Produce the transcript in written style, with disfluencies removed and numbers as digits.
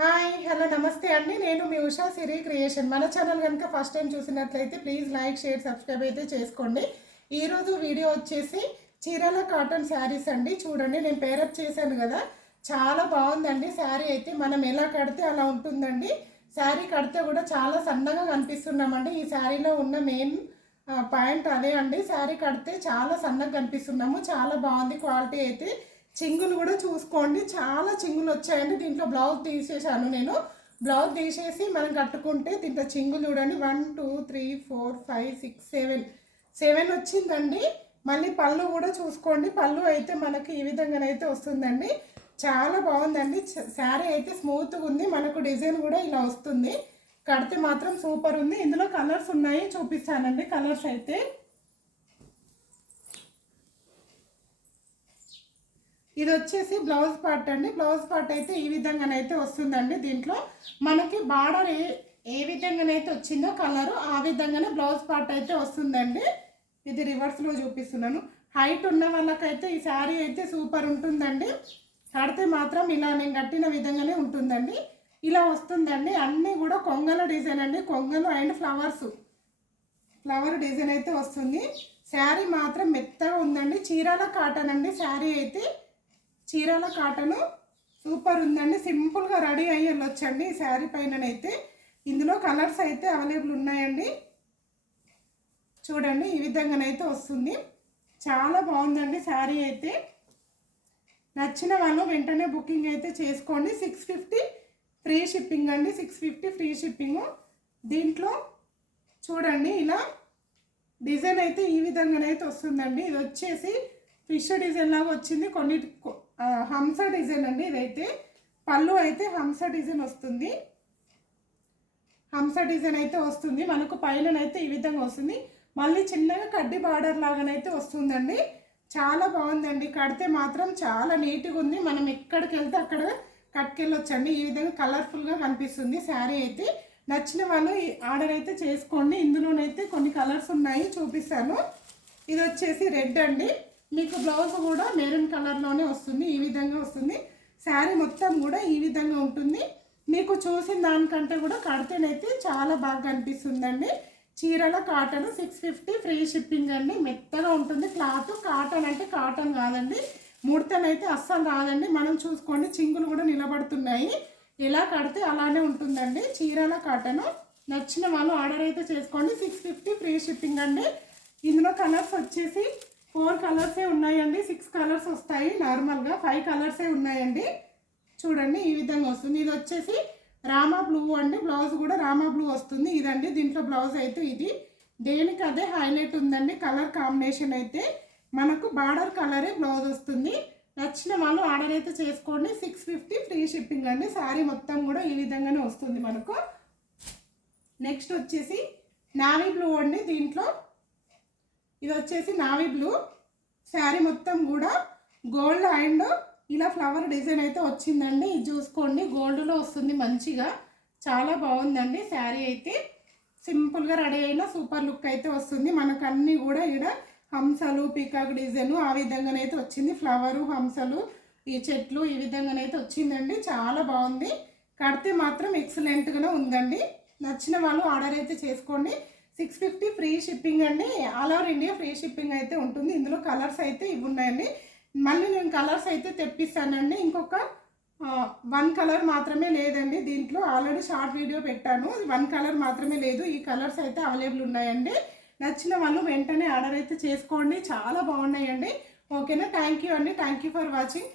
Hi hello నమస్తే అండి. నేను మీ ఉషా సిరి క్రియేషన్. మన ఛానల్ కనుక ఫస్ట్ టైం చూసినట్లయితే ప్లీజ్ లైక్ షేర్ సబ్స్క్రైబ్ అయితే చేసుకోండి. ఈరోజు వీడియో వచ్చేసి చీరాల కాటన్ శారీస్ అండి. చూడండి, నేను పేరప్ చేశాను కదా, చాలా బాగుందండి. శారీ అయితే మనం ఎలా కడితే అలా ఉంటుందండి. శారీ కడితే కూడా చాలా సన్నగా కనిపిస్తున్నామండి. ఈ శారీలో ఉన్న మెయిన్ పాయింట్ అదే అండి. శారీ కడితే చాలా సన్నగా కనిపిస్తున్నాము. చాలా బాగుంది క్వాలిటీ అయితే. చింగులు కూడా చూసుకోండి, చాలా చింగులు వచ్చాయండి. దీంట్లో బ్లౌజ్ తీసేసాను నేను. బ్లౌజ్ తీసేసి మనం కట్టుకుంటే దీంట్లో చింగులు చూడండి 1 2 3 4 5 6 7 వచ్చిందండి. మళ్ళీ పళ్ళు కూడా చూసుకోండి. పళ్ళు అయితే మనకి ఈ విధంగానైతే వస్తుందండి. చాలా బాగుందండి. శారీ అయితే స్మూత్గా ఉంది. మనకు డిజైన్ కూడా ఇలా వస్తుంది. కడితే మాత్రం సూపర్ ఉంది. ఇందులో కలర్స్ ఉన్నాయి, చూపిస్తానండి. కలర్స్ అయితే ఇది వచ్చేసి బ్లౌజ్ పార్ట్ అండి. బ్లౌజ్ పార్ట్ అయితే ఈ విధంగానైతే వస్తుందండి. దీంట్లో మనకి బార్డర్ ఏ విధంగానైతే వచ్చిందో కలరు ఆ విధంగానే బ్లౌజ్ పార్ట్ అయితే వస్తుందండి. ఇది రివర్స్లో చూపిస్తున్నాను. హైట్ ఉన్న వాళ్ళకైతే ఈ శారీ అయితే సూపర్ ఉంటుందండి. కడితే మాత్రం ఇలా నేను కట్టిన విధంగానే ఉంటుందండి. ఇలా వస్తుందండి. అన్నీ కూడా కొంగల డిజైన్ అండి. కొంగలు అండ్ ఫ్లవర్ డిజైన్ అయితే వస్తుంది. శారీ మాత్రం మెత్తగా ఉందండి. చీరాల కాటన్ అండి. శారీ అయితే చీరాల కాటను సూపర్ ఉందండి. సింపుల్గా రెడీ అయ్యి వెళ్ళొచ్చండి ఈ శారీ పైననైతే. ఇందులో కలర్స్ అయితే అవైలబుల్ ఉన్నాయండి. చూడండి, ఈ విధంగానైతే వస్తుంది. చాలా బాగుందండి శారీ అయితే. నచ్చిన వాళ్ళు వెంటనే బుకింగ్ అయితే చేసుకోండి. 650 ఫ్రీ షిప్పింగ్ అండి. 650 ఫ్రీ షిప్పింగ్. దీంట్లో చూడండి, ఇలా డిజైన్ అయితే ఈ విధంగానైతే వస్తుందండి. ఇది వచ్చేసి ఫిష్ డిజైన్ లాగా వచ్చింది. కొన్ని హంస డిజైన్ అండి. ఇదైతే పళ్ళు అయితే హంస డిజైన్ వస్తుంది. హంస డిజైన్ అయితే వస్తుంది. మనకు పైననైతే ఈ విధంగా వస్తుంది. మళ్ళీ చిన్నగా కడ్డీ బార్డర్ లాగానైతే వస్తుందండి. చాలా బాగుందండి. కడితే మాత్రం చాలా నీట్గా ఉంది. మనం ఎక్కడికి వెళ్తే అక్కడ కట్టుకెళ్ళొచ్చండి. ఈ విధంగా కలర్ఫుల్గా కనిపిస్తుంది శారీ అయితే. నచ్చిన వాళ్ళు ఆర్డర్ అయితే చేసుకోండి. ఇందులోనైతే కొన్ని కలర్స్ ఉన్నాయి, చూపిస్తాను. ఇది వచ్చేసి రెడ్ అండి. మీకు బ్లౌజ్ కూడా మెరూన్ కలర్లోనే వస్తుంది. ఈ విధంగా వస్తుంది. శారీ మొత్తం కూడా ఈ విధంగా ఉంటుంది. మీకు చూసిన దానికంటే కూడా కడితేనైతే చాలా బాగా అనిపిస్తుందండి. చీరల కాటన్ 650 ఫ్రీ షిప్పింగ్ అండి. మెత్తగా ఉంటుంది క్లాత్. కాటన్ అంటే కాటన్ కాదండి. ముడతనైతే అస్సలు రాదండి. మనం చూసుకోండి, చింగులు కూడా నిలబడుతున్నాయి. ఎలా కడితే అలానే ఉంటుందండి చీరల కాటన్. నచ్చిన వాళ్ళు ఆర్డర్ అయితే చేసుకోండి. 650 ఫ్రీ షిప్పింగ్ అండి. ఇందులో కలర్స్ వచ్చేసి 4 కలర్సే ఉన్నాయండి. 6 కలర్స్ వస్తాయి నార్మల్గా. 5 కలర్సే ఉన్నాయండి. చూడండి, ఈ విధంగా వస్తుంది. ఇది వచ్చేసి రామా బ్లూ అండి. బ్లౌజ్ కూడా రామా బ్లూ వస్తుంది. ఇదండి దీంట్లో బ్లౌజ్ అయితే. ఇది దేనికి అదే హైలైట్ ఉందండి. కలర్ కాంబినేషన్ అయితే మనకు బార్డర్ కలరే బ్లౌజ్ వస్తుంది. నచ్చిన వాళ్ళు ఆర్డర్ అయితే చేసుకోండి. 650 ఫ్రీ షిప్పింగ్ అండి. శారీ మొత్తం కూడా ఈ విధంగానే వస్తుంది మనకు. నెక్స్ట్ వచ్చేసి నావీ బ్లూ అండి. దీంట్లో ఇది వచ్చేసి నావీ బ్లూ. శారీ మొత్తం కూడా గోల్డ్ అండ్ ఇలా ఫ్లవర్ డిజైన్ అయితే వచ్చిందండి. ఇది చూసుకోండి, గోల్డ్లో వస్తుంది మంచిగా. చాలా బాగుందండి శారీ అయితే. సింపుల్గా రెడీ అయిన సూపర్ లుక్ అయితే వస్తుంది. మనకు అన్నీ కూడా ఇక్కడ హంసలు, పీకాక్ డిజైన్ ఆ విధంగానైతే వచ్చింది. ఫ్లవరు, హంసలు, ఈ చెట్లు ఈ విధంగానైతే వచ్చిందండి. చాలా బాగుంది. కడితే మాత్రం ఎక్సలెంట్గానే ఉందండి. నచ్చిన వాళ్ళు ఆర్డర్ అయితే చేసుకోండి. 650 ఫ్రీ షిప్పింగ్ అండి. All over India free shipping అయితే ఉంటుంది. ఇందులో కలర్స్ అయితే ఇవి ఉన్నాయండి. మళ్ళీ నేను కలర్స్ అయితే తెప్పిస్తానండి. ఇంకొక 1 కలర్ మాత్రమే లేదండి. దీంట్లో ఆల్రెడీ షార్ట్ వీడియో పెట్టాను. 1 కలర్ మాత్రమే లేదు. ఈ కలర్స్ అయితే అవైలబుల్ ఉన్నాయండి. నచ్చిన వాళ్ళు వెంటనే ఆర్డర్ అయితే చేసుకోండి. చాలా బాగున్నాయండి. ఓకేనా? థ్యాంక్ యూ అండి. Thank you for watching.